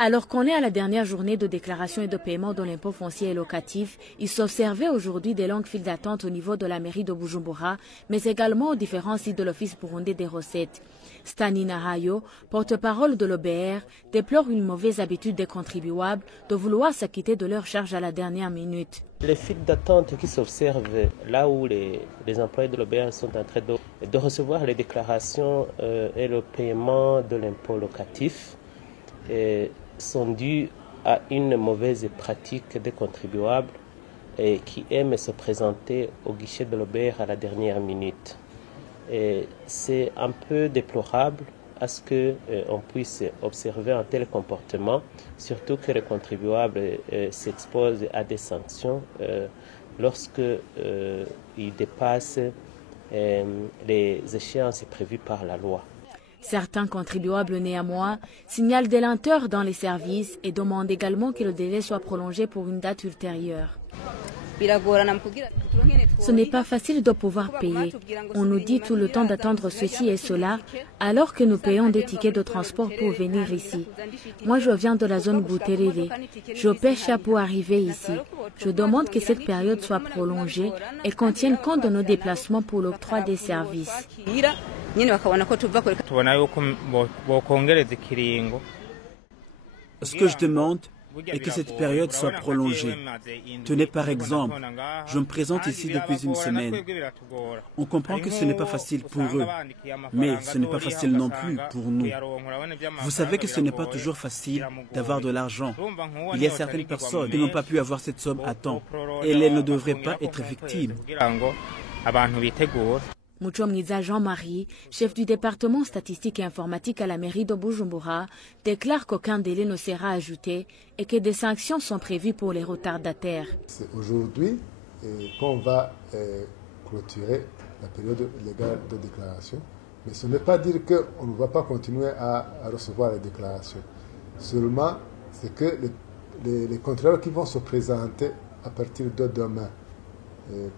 Alors qu'on est à la dernière journée de déclaration et de paiement de l'impôt foncier et locatif, il s'observait aujourd'hui des longues files d'attente au niveau de la mairie de Bujumbura, mais également aux différents sites de l'Office burundais des recettes. Stani Nahayo, porte-parole de l'OBR, déplore une mauvaise habitude des contribuables de vouloir s'acquitter de leurs charges à la dernière minute. Les files d'attente qui s'observent là où les employés de l'OBR sont en train de recevoir les déclarations et le paiement de l'impôt locatif sont dus à une mauvaise pratique des contribuables qui aiment se présenter au guichet de l'OBR à la dernière minute. C'est un peu déplorable à ce qu'on puisse observer un tel comportement, surtout que les contribuables s'exposent à des sanctions lorsqu'ils dépassent les échéances prévues par la loi. Certains contribuables néanmoins signalent des lenteurs dans les services et demandent également que le délai soit prolongé pour une date ultérieure. Ce n'est pas facile de pouvoir payer. On nous dit tout le temps d'attendre ceci et cela, alors que nous payons des tickets de transport pour venir ici. Moi, je viens de la zone Buterere. Je pêche pour arriver ici. Je demande que cette période soit prolongée et qu'on tienne compte de nos déplacements pour l'octroi des services. Ce que je demande est que cette période soit prolongée. Tenez par exemple, je me présente ici depuis une semaine. On comprend que ce n'est pas facile pour eux, mais ce n'est pas facile non plus pour nous. Vous savez que ce n'est pas toujours facile d'avoir de l'argent. Il y a certaines personnes qui n'ont pas pu avoir cette somme à temps et elles ne devraient pas être victimes. Muchomniza Jean-Marie, chef du département statistique et informatique à la mairie de Bujumbura, déclare qu'aucun délai ne sera ajouté et que des sanctions sont prévues pour les retardataires. C'est aujourd'hui qu'on va clôturer la période légale de déclaration. Mais ce n'est pas dire qu'on ne va pas continuer à recevoir les déclarations. Seulement, c'est que les contrôleurs qui vont se présenter à partir de demain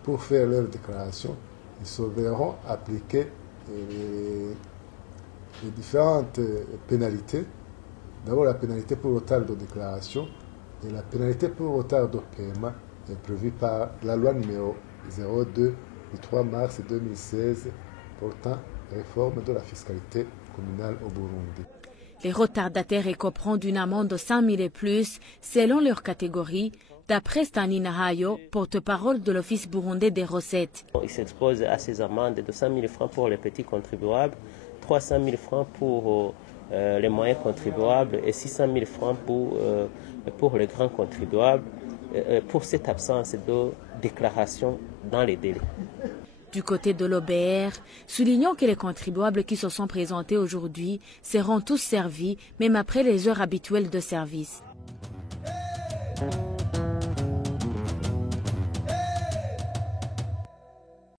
pour faire leur déclaration, ils se verront appliquer les différentes pénalités. D'abord, la pénalité pour retard de déclaration et la pénalité pour retard de paiement est prévue par la loi numéro 02 du 3 mars 2016 portant réforme de la fiscalité communale au Burundi. Les retardataires écoperont d'une amende de 5 000 et plus selon leur catégorie, d'après Stani Nahayo, porte-parole de l'Office burundais des recettes. Ils s'exposent à ces amendes de 100 000 francs pour les petits contribuables, 300 000 francs pour les moyens contribuables et 600 000 francs pour les grands contribuables pour cette absence de déclaration dans les délais. Du côté de l'OBR, soulignons que les contribuables qui se sont présentés aujourd'hui seront tous servis, même après les heures habituelles de service.